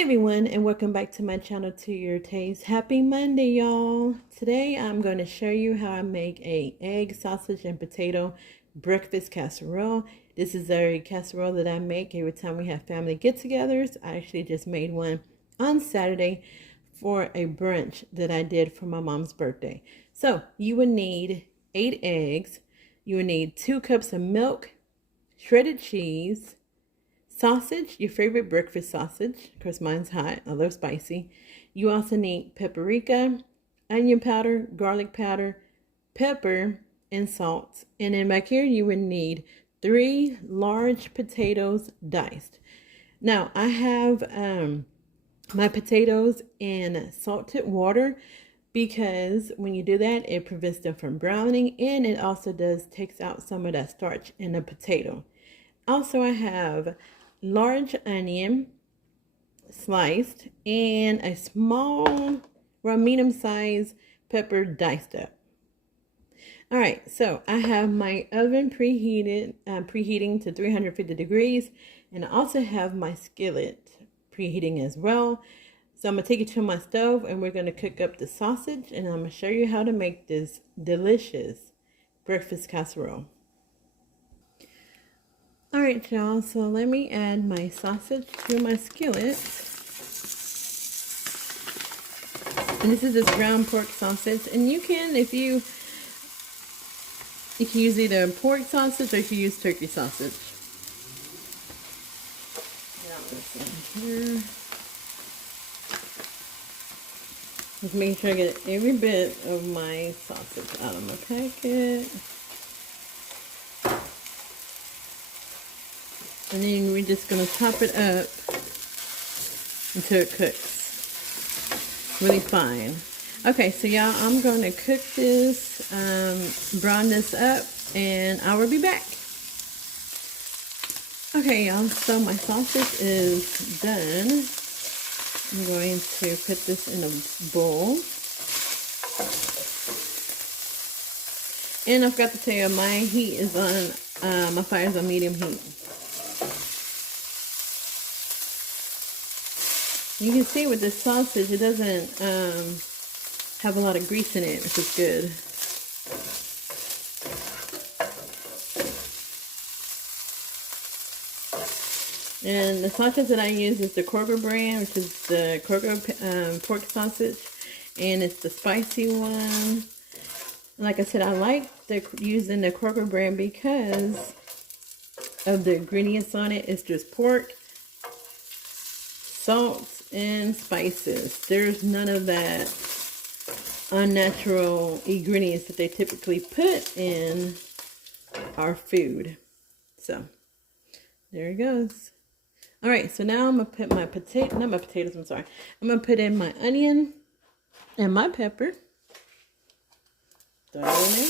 Hey everyone, and welcome back to my channel, To Your Taste. Happy Monday, y'all. Today I'm going to show you how I make a egg, sausage, and potato breakfast casserole. This is a casserole that I make every time we have family get-togethers. I actually just made one on Saturday for a brunch that I did for my mom's birthday. So you would need 8 eggs. You would need 2 cups of milk, shredded cheese, sausage, your favorite breakfast sausage. Of course, mine's hot. I love spicy. You also need paprika, onion powder, garlic powder, pepper, and salt. And then back here, you would need 3 large potatoes diced. Now, I have my potatoes in salted water because when you do that, it prevents them from browning, and it also takes out some of that starch in the potato. Also, I have large onion sliced and a small or medium-sized pepper diced up. All right, so I have my oven preheating to 350 degrees, and I also have my skillet preheating as well. So I'm gonna take it to my stove, and we're gonna cook up the sausage, and I'm gonna show you how to make this delicious breakfast casserole. All right, y'all, so let me add my sausage to my skillet. And this is this ground pork sausage. And you can, if you can use either pork sausage or you can use turkey sausage. Here. Just making sure I get every bit of my sausage out of my packet. And then we're just going to chop it up until it cooks really fine. Okay, so y'all, I'm going to cook this, brown this up, and I will be back. Okay, y'all, so my sausage is done. I'm going to put this in a bowl. And I forgot to tell you, my heat is on, my fire is on medium heat. You can see with this sausage, it doesn't have a lot of grease in it, which is good. And the sausage that I use is the Kroger brand, which is the Kroger pork sausage, and it's the spicy one. Like I said, I like using the Kroger brand because of the ingredients on it. It's just pork, salt, and spices. There's none of that unnatural ingredients that they typically put in our food. So there it goes. All right, so now I'm gonna put my potatoes, I'm sorry. I'm gonna put in my onion and my pepper. Throw it in there.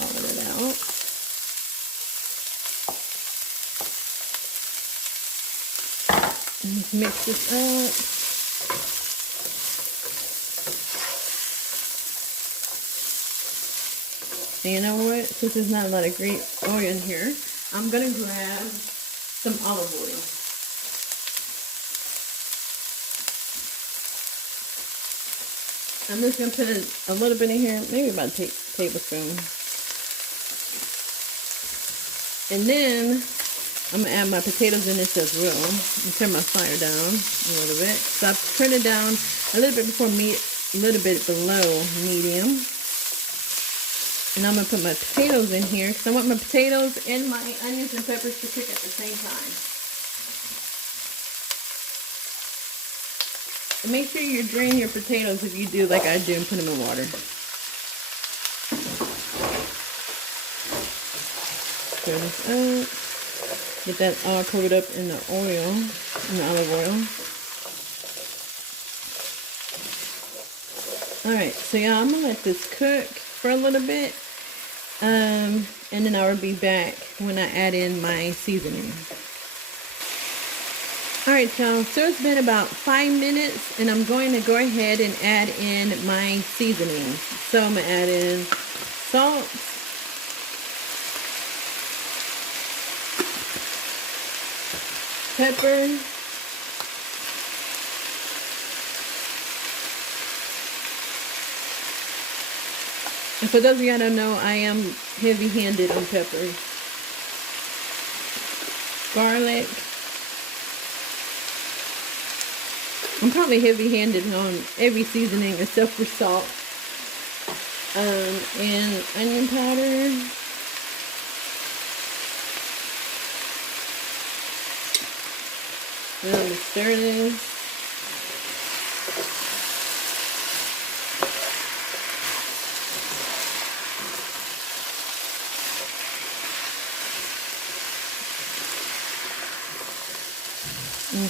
All of it out. Mix this up. And you know what? Since there's not a lot of great oil in here, I'm going to grab some olive oil. I'm just going to put a little bit in here, maybe about a tablespoon. And then I'm going to add my potatoes in this as well. And turn my fire down a little bit. So I've turned it down a little bit a little bit below medium. And I'm going to put my potatoes in here because I want my potatoes and my onions and peppers to cook at the same time. And make sure you drain your potatoes if you do like I do and put them in water. Stir this up. Get that all covered up in the oil, in the olive oil. Alright, so yeah, I'm going to let this cook for a little bit. And then I will be back when I add in my seasoning. Alright, y'all, so it's been about 5 minutes, and I'm going to go ahead and add in my seasoning. So I'm going to add in salt, pepper. And for those of you that don't know, I am heavy-handed on peppers. Garlic. I'm probably heavy-handed on every seasoning except for salt. And onion powder. Now I'm gonna stir this.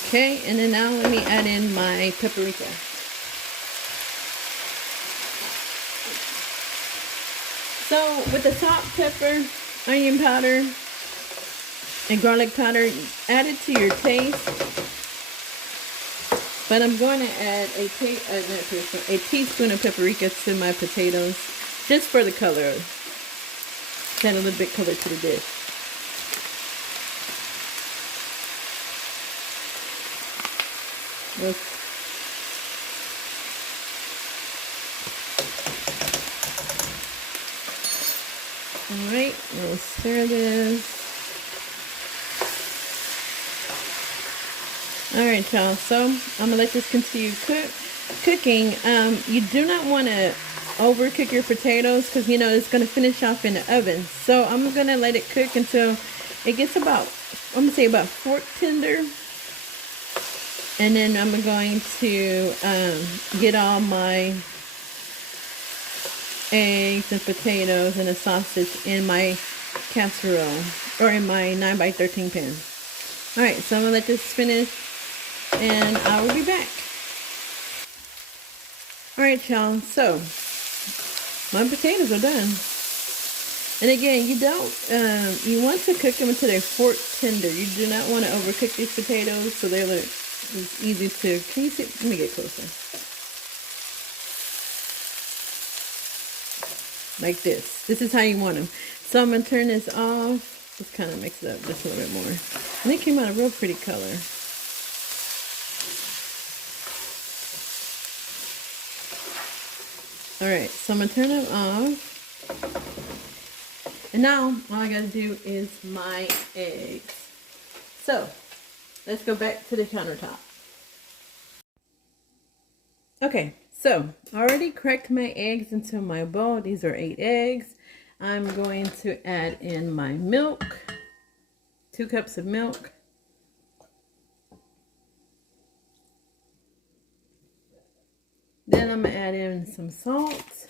Okay, and then now let me add in my paprika. So with the salt, pepper, onion powder, and garlic powder, add it to your taste. But I'm going to add a teaspoon of paprika to my potatoes, just for the color. Add a little bit color to the dish. Alright, we'll stir this. Alright, y'all, so I'm going to let this continue cooking. You do not want to overcook your potatoes because, you know, it's going to finish off in the oven. So I'm going to let it cook until it gets about, I'm going to say about fork tender. And then I'm going to get all my eggs and potatoes and a sausage in my casserole or in my 9x13 pan. Alright, so I'm going to let this finish and I will be back. Alright, y'all, so my potatoes are done. And again, you want to cook them until they're fork tender. You do not want to overcook these potatoes so they're like, it's easy to, can you see? Let me get closer. Like this. This is how you want them. So I'm going to turn this off. Just kind of mix it up just a little bit more. And it came out a real pretty color. Alright, so I'm going to turn it off. And now, all I got to do is my eggs. So, let's go back to the countertop. Okay, so I already cracked my eggs into my bowl. These are 8 eggs. I'm going to add in my milk, 2 cups of milk. Then I'm going to add in some salt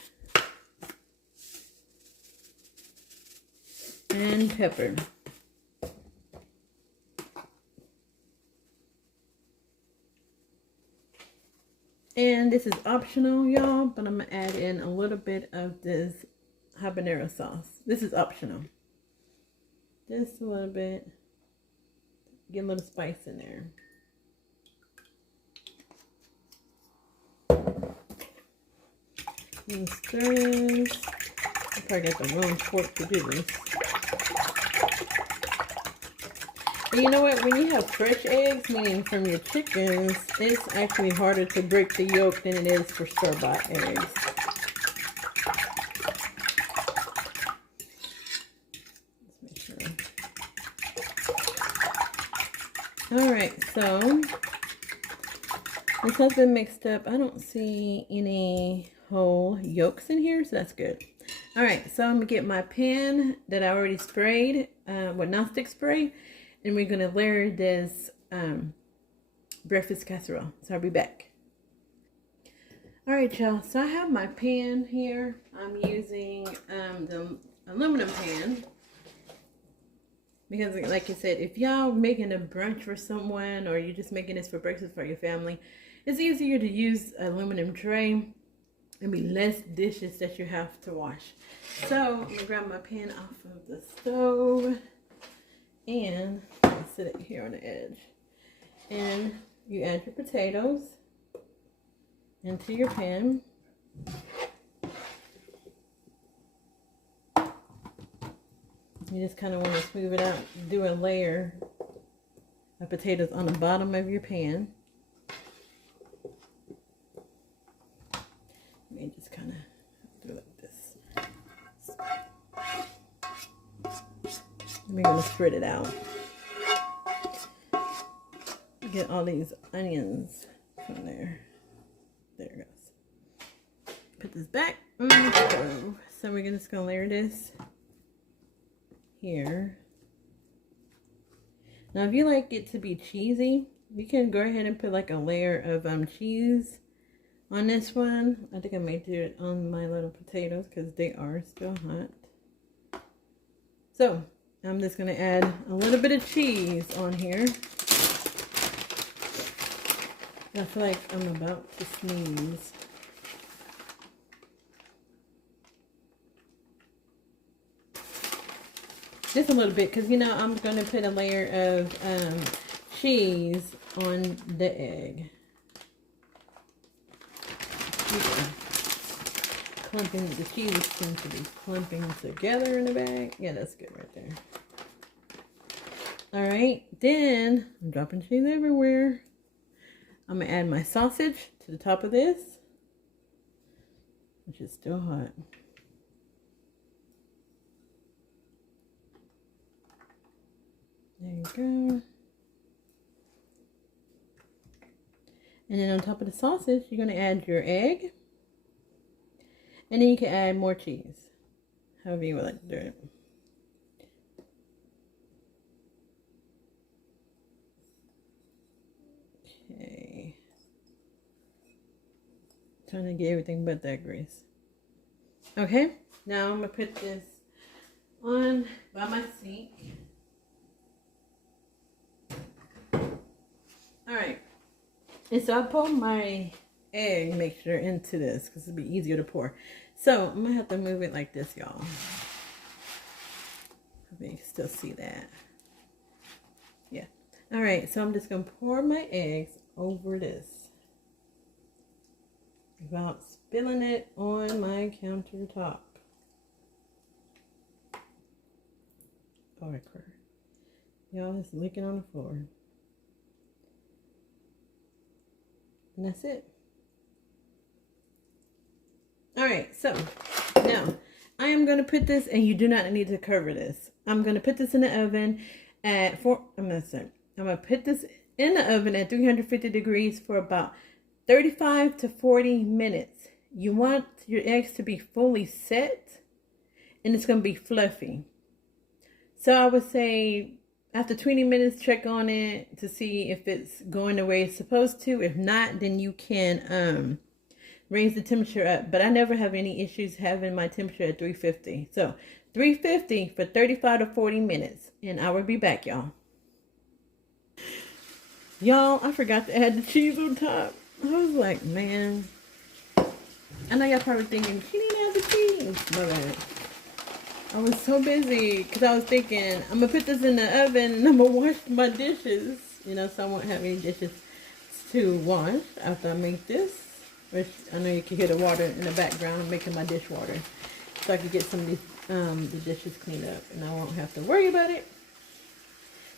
and pepper. And this is optional, y'all, but I'm going to add in a little bit of this habanero sauce. This is optional. Just a little bit. Get a little spice in there. And stir this. I probably got the wrong fork to do this. And you know what? When you have fresh eggs, meaning from your chickens, it's actually harder to break the yolk than it is for store-bought eggs. Let's make sure. Alright, so this has been mixed up. I don't see any whole yolks in here, so that's good. Alright, so I'm going to get my pan that I already sprayed with nonstick spray. And we're going to layer this breakfast casserole. So I'll be back. Alright, y'all. So I have my pan here. I'm using the aluminum pan. Because like I said, if y'all making a brunch for someone or you're just making this for breakfast for your family, it's easier to use aluminum tray and be less dishes that you have to wash. So I'm going to grab my pan off of the stove. And set it here on the edge. And you add your potatoes into your pan. You just kind of want to smooth it out, do a layer the potatoes on the bottom of your pan. Let me just kind of do it like this. We're going to spread it out. Get all these onions from there. There it goes. Put this back on the stove. So we're just going to layer this here. Now if you like it to be cheesy, you can go ahead and put like a layer of cheese on this one. I think I may do it on my little potatoes because they are still hot. So I'm just going to add a little bit of cheese on here. I feel like I'm about to sneeze. Just a little bit, because you know I'm going to put a layer of cheese on the egg. Clumping, the cheese seems to be clumping together in the bag. Yeah, that's good right there. All right, then I'm dropping cheese everywhere. I'm going to add my sausage to the top of this, which is still hot. There you go. And then on top of the sausage, you're going to add your egg. And then you can add more cheese, however you would like to do it. Okay. Trying to get everything but that grease. Okay, now I'm going to put this on by my sink. Alright, and so I pour my egg mixture into this because it'll be easier to pour. So I'm going to have to move it like this, y'all. Hope you can still see that. Yeah. Alright, so I'm just going to pour my eggs over this without spilling it on my countertop. Oh, I cry. Y'all, it's leaking on the floor. And that's it. Alright, so now I am going to put this, and you do not need to cover this. I'm going to put this in the oven at I'm going to put this in the oven at 350 degrees for about 35 to 40 minutes. You want your eggs to be fully set, and it's going to be fluffy. So I would say after 20 minutes, check on it to see if it's going the way it's supposed to. If not, then you can raise the temperature up. But I never have any issues having my temperature at 350. So 350 for 35 to 40 minutes. And I will be back, y'all. Y'all, I forgot to add the cheese on top. I was like, man. I know y'all probably thinking, she didn't add the cheese. My bad. I was so busy because I was thinking, I'm going to put this in the oven and I'm going to wash my dishes. You know, so I won't have any dishes to wash after I make this. Which I know you can hear the water in the background. I'm making my dishwater. So I can get some of these, the dishes cleaned up. And I won't have to worry about it.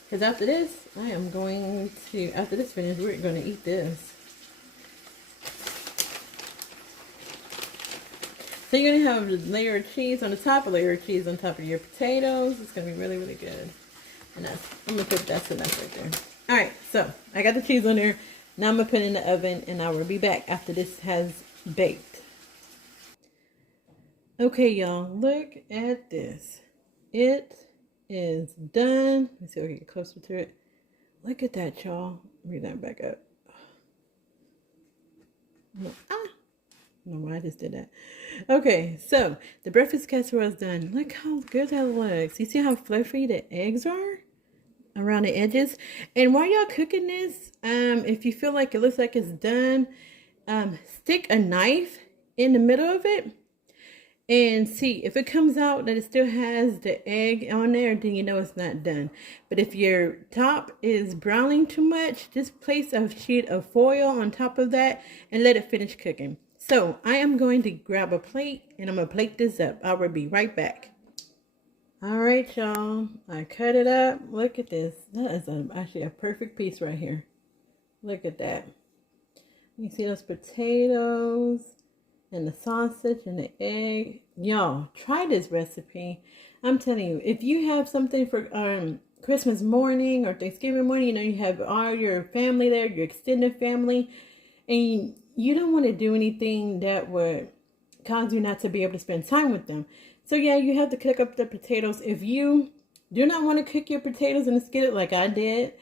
Because after this, I am going to, after this finishes, we're going to eat this. So you're going to have a layer of cheese on the top, a layer of cheese on top of your potatoes. It's going to be really, really good. And that's, I'm going to put that's enough right there. Alright, so I got the cheese on there. Now I'm going to put it in the oven and I will be back after this has baked. Okay, y'all, look at this. It is done. Let's see if we can get closer to it. Look at that, y'all. Bring that back up. I don't know why I just did that. Okay, so the breakfast casserole is done. Look how good that looks. You see how fluffy the eggs are around the edges? And while y'all cooking this, if you feel like it looks like it's done, stick a knife in the middle of it and see if it comes out that it still has the egg on there, then you know it's not done. But if your top is browning too much, just place a sheet of foil on top of that and let it finish cooking. So I am going to grab a plate and I'm going to plate this up. I will be right back. All right, y'all. I cut it up. Look at this. That is actually a perfect piece right here. Look at that. You see those potatoes and the sausage and the egg. Y'all, try this recipe. I'm telling you, if you have something for Christmas morning or Thanksgiving morning, you know, you have all your family there, your extended family, and you don't want to do anything that would cause you not to be able to spend time with them. So yeah, you have to cook up the potatoes. If you do not want to cook your potatoes in a skillet like I did,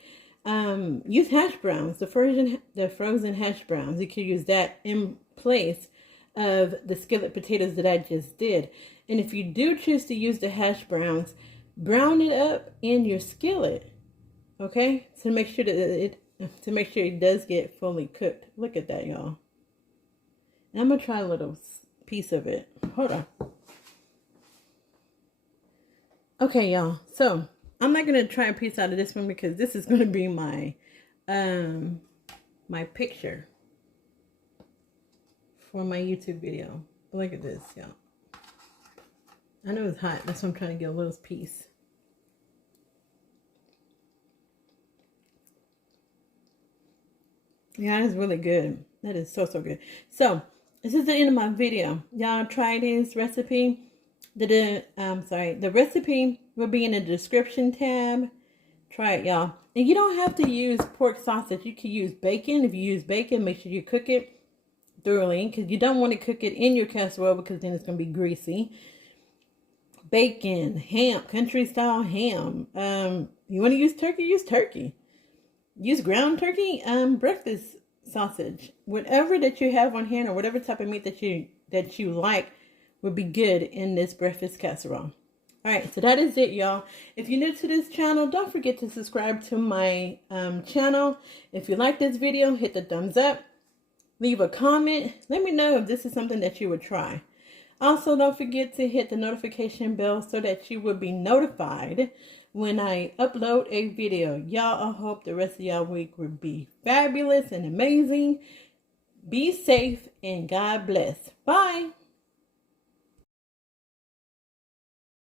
use hash browns, the frozen hash browns. You can use that in place of the skillet potatoes that I just did. And if you do choose to use the hash browns, brown it up in your skillet, okay? To make sure that it does get fully cooked. Look at that, y'all. And I'm gonna try a little piece of it. Hold on. Okay, y'all. So I'm not gonna try a piece out of this one because this is gonna be my my picture for my YouTube video. But look at this, y'all. I know it's hot. That's why I'm trying to get a little piece. Yeah, that's really good. That is so good. So this is the end of my video. Y'all try this recipe. The recipe will be in the description tab. Try it, y'all. And you don't have to use pork sausage. You can use bacon. If you use bacon, make sure you cook it thoroughly because you don't want to cook it in your casserole because then it's going to be greasy. Bacon, ham, country style ham. You want to use turkey? Use turkey. Use ground turkey. Breakfast sausage. Whatever that you have on hand or whatever type of meat that you like would be good in this breakfast casserole. Alright, so that is it, y'all. If you're new to this channel, don't forget to subscribe to my channel. If you like this video, hit the thumbs up. Leave a comment. Let me know if this is something that you would try. Also, don't forget to hit the notification bell so that you will be notified when I upload a video. Y'all, I hope the rest of y'all week will be fabulous and amazing. Be safe and God bless. Bye.